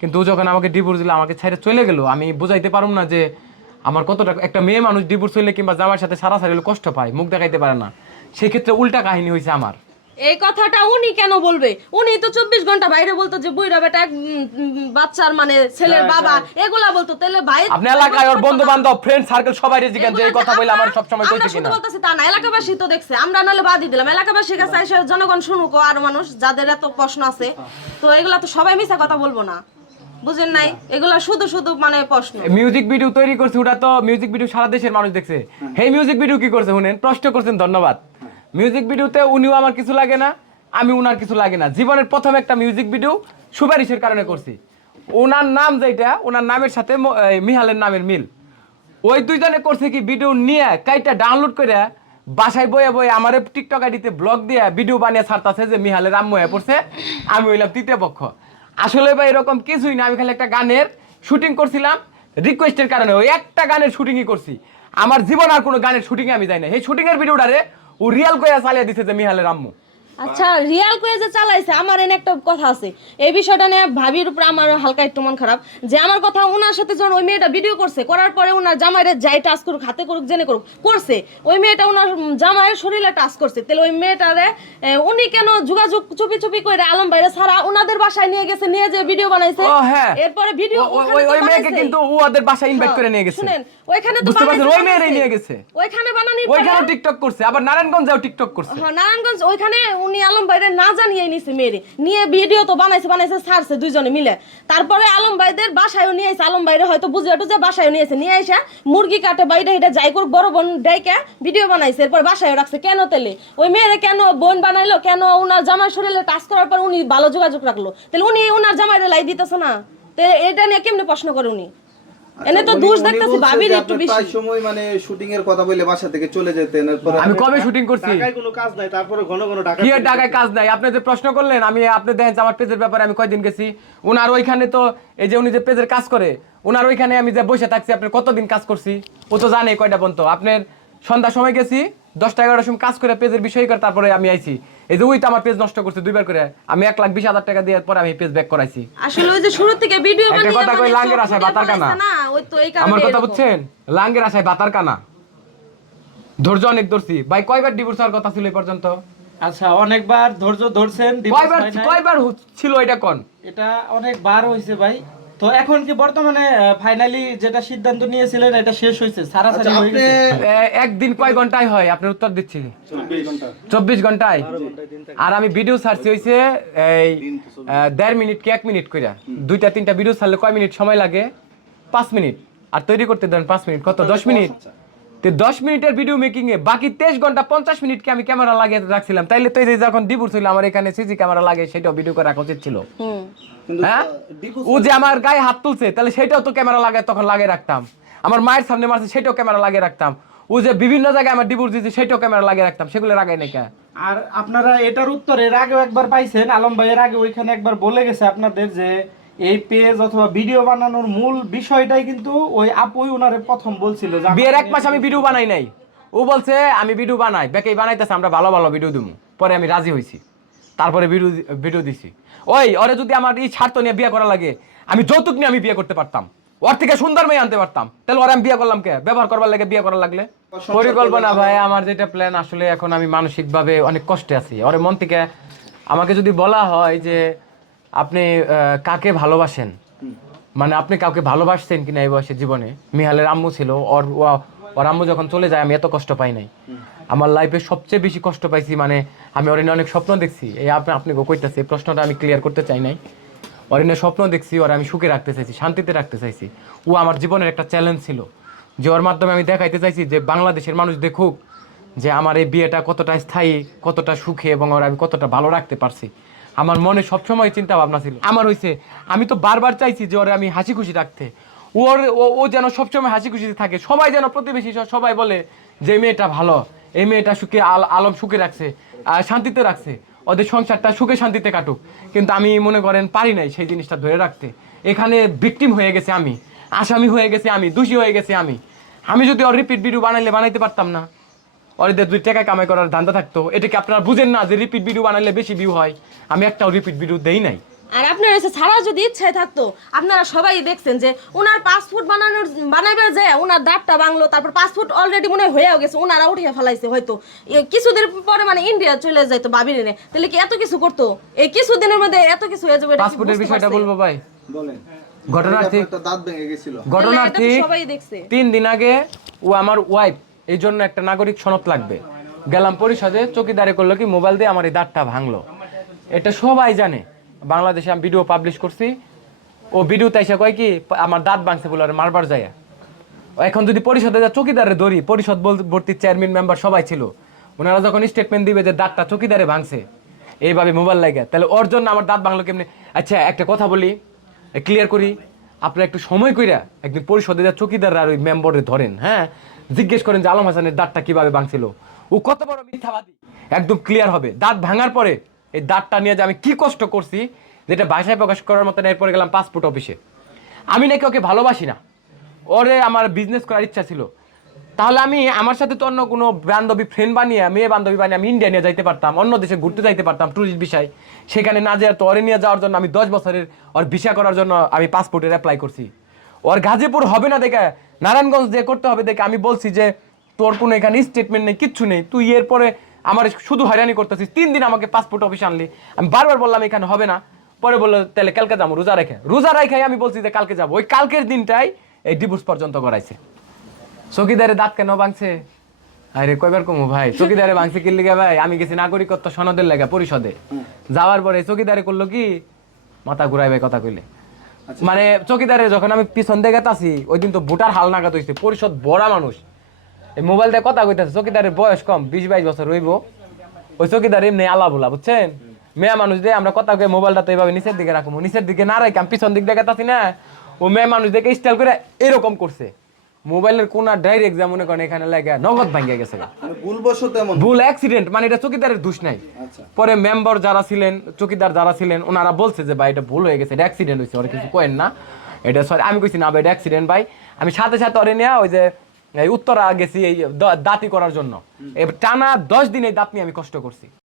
কিন্তু যখন আমাকে ডিভোর্স দিল আমাকে ছেড়ে চলে গেল আমি বুঝাইতে পারুম না যে আমার কতটা একটা মেয়ে মানুষ ডিভোর্স হইলে কিংবা জামার সাথে সারা সারি কষ্ট পায় মুখ দেখাইতে পারে না। সেই ক্ষেত্রে উল্টা কাহিনী হয়েছে আমার। এই কথাটা উনি কেন বলবে? উনি তো চব্বিশ ঘণ্টা বাইরে বলতো যে বুইরা বেটা বাচ্চার মানে ছেলের বাবা এগুলা বলতো। তাহলে ভাই আপনি এলাকায় ওর বন্ধু বান্ধব ফ্রেন্ড সার্কেল সবাই জিজ্ঞাসা যে এই কথা বলে আমার সবসময় আমরা কইছে কিনা। বলতেছি তা না এলাকাবাসী তো দেখছে। আমরা নাহলে বাদই দিলাম। এলাকাবাসীর কাছে এসে জনগণ শুনুক আর মানুষ যাদের এত প্রশ্ন আছে তো এগুলা তো সবাই মিশা কথা বলব না। বুঝেন নাই? এগুলা শুধু শুধু মানে প্রশ্ন। মিউজিক ভিডিও তৈরি করছে, ওটা তো মিউজিক ভিডিও সারা দেশের মানুষ দেখছে। সেই মিউজিক ভিডিও কি করছে শুনেন? প্রশ্ন করছেন, ধন্যবাদ। মিউজিক ভিডিওতে উনিও আমার কিছু লাগে না, আমি উনার কিছু লাগে না। জীবনের প্রথম একটা মিউজিক ভিডিও সুপারিশের কারণে করছি। ওনার নাম যেটা ওনার নামের সাথে মিহালের নামের মিল। ওই দুইজনে করছে কি ভিডিও নিয়ে কাইটা ডাউনলোড করে বাসায় বয়ে বয়ে আমার টিকটক আইডিতে ব্লগ দিয়ে ভিডিও বানিয়ে ছাড়তাছে যে মিহালের আম্মু হয়ে পড়ছে, আমি হইলাম তৃতীয় পক্ষ। আসলে ভাই এরকম কিছুই না, আমি খালি একটা গানের শুটিং করছিলাম। রিকোয়েস্টের কারণে ওই একটা গানের শুটিংই করছি। আমার জীবন আর কোনো গানের শুটিংয়ে আমি যাই না এই শুটিংয়ের ভিডিওটারে ও রিয়াল করে চালিয়ে দিছে যে মিহালের আম্মু। আচ্ছা রিয়াল করে যে চালাইছে আমার এনে একটা কথা আছে। এই বিষয়টা নিয়ে ভাবির উপরে আমার হালকা একটু মন খারাপ যে আমার কথা ওনার সাথে যখন ওই মেয়েটা ভিডিও করছে করার পরে ওনার জামাইরে যাই টাচ করুক হাতে করুক জেনে করুক করছে। ওই মেয়েটা ওনার জামাইয়ের শরীরে টাচ করছে। তাহলে ওই মেয়েটারে উনি কেন যোগাযোগ চুপি চুপি করে আলম বাইরে ছাড়া ওনাদের বাসায় নিয়ে গেছে নিয়ে যে ভিডিও বানাইছে? ও হ্যাঁ। এরপরে ভিডিও ওই মেয়েকে কিন্তু ওদের বাসায় ইনভাইট করে নিয়ে গেছে। শুনেন ওইখানে তো বুঝতে পারছেন? বানাইছে, ওই মেয়েরই নিয়ে গেছে। ওইখানে ওইখানেও টিকটক করছে আবার নারায়ণগঞ্জেও টিকটক করছে। হ্যাঁ, নারায়ণগঞ্জ ওইখানে উনি আলম ভাইরে না জানিয়ে নিছে মেয়েরে। নিয়ে ভিডিও তো বানাইছে বানাইছে ছাড়ছে দুইজনে মিলে। তারপরে আলম ভাইদের বাসায়ও নিয়ে এসে আলম ভাইরে হয়তো বুঝে টুঝে বাসায়ও নিয়ে এসে নিয়ে এসে মুরগি কাটে বাইরে এটা যাই করুক বড় বোন ডাইকে ভিডিও বানাইছে। এরপর বাসায় রাখছে। কেন তেলে? ওই মেয়েরে কেন বোন বানাইলো? কেন ওনার জামাই শরীরে টাচ করার পর উনি ভালো যোগাযোগ রাখল? তাহলে উনি ওনার জামাইরে লাই দিতেছে না। তো এটা নিয়ে কেমনে প্রশ্ন করে উনি? এনে তো দোষ দেখতেছি ভাবির একটু বেশি। প্রায় সময় মানে শুটিং এর কথা বলে বাসা থেকে চলে যেতেন এরপরে আমি কবে শুটিং করছি? ঢাকায় কোনো কাজ নাই তারপরে ঘন ঘন ঢাকা কি এর টাকায় কাজ নাই? আপনি যে প্রশ্ন করলেন আমি আপনি দেখেন আমার পেজের ব্যাপারে আমি কয়দিন গেছি। ওনার ওইখানে তো এই যে উনি যে পেজের কাজ করে ওনার ওইখানে আমি যে বসে থাকছি আপনি কতদিন কাজ করছি? ও তো জানে কয়টা পর্যন্ত। আপনার সন্ধ্যার সময় গেছি দশটা এগারোটার সময় কাজ করে পেজের বিষয় করে তারপরে আমি আইছি। এই যে ওই তো আমার পেজ নষ্ট করছে দুইবার করে। আমি এক লাখ বিশ হাজার টাকা দিয়ে পরে আমি পেজ ব্যাক করাইছি। আসলে ওই যে শুরু থেকে ভিডিও একটা বানিয়ে কথা কই, লাঙ্গের আশায় বাতার কানা। ওই তো এই কারণে আমার কথা বুঝছেন? লাঙ্গের আশায় বাতার কানা ধৈর্য অনেক ধরছি। ভাই কয়বার ডিভোর্স হওয়ার কথা ছিল এই পর্যন্ত? আচ্ছা অনেকবার ধৈর্য ধরছেন কয়বার কয়বার ছিল এটা কোন? এটা অনেকবার হয়েছে ভাই। তো এখন কি বর্তমানে ফাইনালি যেটা সিদ্ধান্ত নিয়েছিলেন এটা শেষ হয়েছে? সারাসারি সারি হয়ে আপনি গেছে? একদিন কয় ঘন্টায় হয়? আপনার উত্তর দিচ্ছি। চব্বিশ ঘন্টায়? আর আমি ভিডিও সার্চ হয়েছে এই দেড় মিনিট কি এক মিনিট কইরা? দুইটা তিনটা ভিডিও ছাড়লে কয় মিনিট সময় লাগে? পাঁচ মিনিট। আর তৈরি করতে দেন পাঁচ মিনিট। কত? দশ মিনিট? তো দশ মিনিটের ভিডিও মেকিং এ বাকি তেইশ ঘণ্টা পঞ্চাশ মিনিটকে আমি ক্যামেরা লাগিয়ে রাখছিলাম। তাইলে তো যে যখন ডিভোর্স হইল আমার এখানে সিসি ক্যামেরা লাগে সেটাও ভিডিও করে রাখা উচিত ছিল। হ্যাঁ? ও যে আমার গায়ে হাত তুলছে তাহলে সেটাও তো ক্যামেরা লাগায় তখন লাগিয়ে রাখতাম। আমার মায়ের সামনে মারছে সেটাও ক্যামেরা লাগিয়ে রাখতাম। ও যে বিভিন্ন জায়গায় আমার ডিভোর্স দিয়েছে সেটাও ক্যামেরা লাগিয়ে রাখতাম। সেগুলো লাগাই নাই কেন আর আপনারা এটার উত্তর এর আগেও একবার পাইছেন আলম ভাই এর আগে ওইখানে একবার বলে গেছে আপনাদের যে এই পেজ অথবা ভিডিও বানানোর মূল বিষয়টাই কিন্তু ওই আপুই ওনারে প্রথম বলছিল যে বিয়ের এক মাস আমি ভিডিও বানাই নাই। ও বলছে আমি ভিডিও বানাই বেকেই বানাইতেছে আমরা ভালো ভালো ভিডিও দিবো পরে আমি রাজি হয়েছি তারপরে ভিডিও ভিডিও দিছি। ওই ওরে যদি আমার এই স্বার্থ নিয়ে বিয়ে করা লাগে আমি যৌতুক নিয়ে আমি বিয়ে করতে পারতাম। ওর থেকে সুন্দর মেয়ে আনতে পারতাম। তাহলে ওরা আমি বিয়ে করলাম কে? ব্যবহার করবার লাগে বিয়ে করা লাগলে? পরিকল্পনা ভাই আমার যেটা প্ল্যান আসলে এখন আমি মানসিকভাবে অনেক কষ্টে আছি। ওর মন থেকে আমাকে যদি বলা হয় যে আপনি কাকে ভালোবাসেন? মানে আপনি কাউকে ভালোবাসছেন কিনা এই বয়সে জীবনে? মিহালের আম্মু ছিল ওর ওর আম্মু যখন চলে যায় আমি এত কষ্ট পাই নাই। আমার লাইফে সবচেয়ে বেশি কষ্ট পাইছি মানে আমি ওর এনে অনেক স্বপ্ন দেখছি। এই আপনি আপনি কইতাছে এই প্রশ্নটা আমি ক্লিয়ার করতে চাই নাই। ওর এনে স্বপ্ন দেখছি ওর আমি সুখে রাখতে চাইছি শান্তিতে রাখতে চাইছি। ও আমার জীবনের একটা চ্যালেঞ্জ ছিল যে ওর মাধ্যমে আমি দেখাইতে চাইছি যে বাংলাদেশের মানুষ দেখুক যে আমার এই বিয়েটা কতটা স্থায়ী কতটা সুখে এবং ওর আমি কতটা ভালো রাখতে পারছি। আমার মনে সবসময় চিন্তা ভাবনা ছিল। আমার হইছে, আমি তো বারবার চাইছি যে ওরে আমি হাসি খুশি রাখতে। ওর, ও- যেন সবসময় হাসি খুশিতে থাকে। সবাই যেন প্রতিবেশী সব- সবাই বলে যে মেয়েটা ভালো। এই মেয়েটা সুখে আল- আলম সুখে রাখছে শান্তিতে রাখছে। ওদের সংসারটা সুখে শান্তিতে কাটুক। কিন্তু আমি মনে করেন পারি নাই সেই জিনিসটা ধরে রাখতে। এখানে ভিকটিম হয়ে গেছে আমি। আসামি হয়ে গেছে আমি, দোষী হয়ে গেছে আমি। আমি যদি ওর রিপিট ভিডিও বানাইলে বানাইতে পারতাম না। ওদের দুই টাকা কামাই করার ধান্দা থাকতো, এটা কি আপনারা বুঝেন না যে রিপিট ভিডিও বানাইলে বেশি ভিউ হয়? আমি একটাও রিপিট ভিডিও দেই নাই। আর আপনার এসে ছাড়া যদি ইচ্ছায় থাকতো আপনারা সবাই দেখছেন যে ওনার পাসপোর্ট বানানোর বানাবে যে ওনার দাঁতটা বাংলো তারপর পাসপোর্ট অলরেডি মনে হয় হয়েও গেছে ওনারা উঠিয়ে ফেলাইছে হয়তো। কিছুদিন পরে মানে ইন্ডিয়া চলে যাইতো বাবির এনে তাহলে কি এত কিছু করতো? এই কিছুদিনের মধ্যে এত কিছু হয়ে যাবে পাসপোর্টের বিষয়টা বলব ভাই। বলেন। ঘটনা আপনার ঠিক একটা দাঁত ভেঙে গেছিল। ঘটনা এটা তো ঠিক সবাই দেখছে। তিন দিন আগে ও আমার ওয়াইফ এই জন্য একটা নাগরিক সনদ লাগবে। গেলাম পরিষদে চকিদারে করল কি মোবাইল দিয়ে আমার এই দাঁতটা ভাঙলো। এটা সবাই জানে। বাংলাদেশে আমি ভিডিও পাবলিশ করছি। ও ভিডিওতে এসে কয় কি, আমার দাঁত ভাঙছে বলে আর মারবার যায়। এখন যদি পরিষদে যা চকিদারে ধরি, পরিষদ ভর্তির চেয়ারম্যান মেম্বার সবাই ছিল। ওনারা যখন স্টেটমেন্ট দিবে যে দাঁতটা চকিদারে ভাঙছে, এইভাবে মোবাইল লাগে তাহলে ওর জন্য আমার দাঁত ভাঙলো কেমনি? আচ্ছা একটা কথা বলি ক্লিয়ার করি, আপনারা একটু সময় কইরা একদিন পরিষদে যা চকিদার আর ওই মেম্বারে ধরেন হ্যাঁ? জিজ্ঞেস করেন যে আলম হাসানের দাঁতটা কীভাবে ভাঙছিল। ও কত বড় মিথ্যাবাদী। একদম ক্লিয়ার হবে। দাঁত ভাঙার পরে এই দাঁতটা নিয়ে যে আমি কি কষ্ট করছি, যেটা ভাষায় প্রকাশ করার মতো এরপরে গেলাম পাসপোর্ট অফিসে আমি নাকি ওকে ভালোবাসি না। ওরে আমার বিজনেস করার ইচ্ছা ছিল। তাহলে আমি আমার সাথে তো অন্য কোনো বান্ধবী ফ্রেন্ড বানিয়ে, মেয়ে বান্ধবী বানিয়ে আমি ইন্ডিয়া নিয়ে যাইতে পারতাম, অন্য দেশে ঘুরতে যাইতে পারতাম ট্যুরিস্ট বিষয় সেখানে না যেয়ে তো ওরে নিয়ে যাওয়ার জন্য আমি দশ বছরের ওর ভিসা করার জন্য আমি পাসপোর্টের অ্যাপ্লাই করছি। ওর গাজীপুর হবে না দেখে, নারায়ণগঞ্জ যে করতে হবে দেখে আমি বলছি যে, তোর কোনো এখানে স্টেটমেন্ট নেই, কিচ্ছু নেই। তুই এরপরে আমার শুধু হয়রানি করতেছিস। তিন দিন আমাকে পাসপোর্ট অফিসে আনলি। আমি বারবার বললাম এখানে হবে না। পরে বলল তাহলে কালকে যাব রোজা রেখে। রোজা রেখে আমি বলছি যে কালকে যাব। ওই কালকের দিনটাই এই ডিভোর্স পর্যন্ত করাইছে চকিদারে দাঁত কেন ভাঙছে? আরে কয়বার কমু ভাই চকিদারে ভাঙছে কি লিগা ভাই? আমি গেছি নাগরিকত্ব সনদের লেগা পরিষদে। যাওয়ার পরে চকিদারে করল কি? মাথা ঘুরাই ভাই কথা কইলে। মানে চকিদারে যখন আমি পিছন দিকে তাছি ওই দিন তো ভোটার হাল নাগাদ হইছে পরিষদ বড় মানুষ। এই মোবাইল দিয়ে কথা কইতাছে চকিদারের বয়স কম বিশ বাইশ বছর রইব ওই চকিদার এমনি আলা বলা বুঝছেন? মেয়ে মানুষ দিয়ে আমরা কথা কই মোবাইলটা তো এইভাবে নিচের দিকে রাখব নিচের দিকে না রাখি আমি পিছন দিক দেখে তাছি না। ও মেয়ে মানুষ দেখে স্টাইল করে এরকম করছে। মোবাইলের কোনা ডাইরেক্ট যেমন মনে করেন এখানে লাগে নগদ ভাঙ্গিয়া গেছে। মানে ভুলবশত এমন। ভুল অ্যাক্সিডেন্ট মানে এটা চকিদারের দোষ নাই। আচ্ছা। পরে মেম্বার যারা ছিলেন চকিদার যারা ছিলেন ওনারা বলছে যে ভাই এটা ভুল হয়ে গেছে এটা অ্যাক্সিডেন্ট হয়েছে ওরা কিছু কয়েন না। এটা সরি আমি কইছি না ভাই এটা অ্যাক্সিডেন্ট ভাই। আমি সাথে সাথে ওরে নিয়ে ওই যে উত্তরা গেছি এই দাঁতি করার জন্য। এবার টানা দশ দিন এই দাঁত নিয়ে আমি কষ্ট করছি।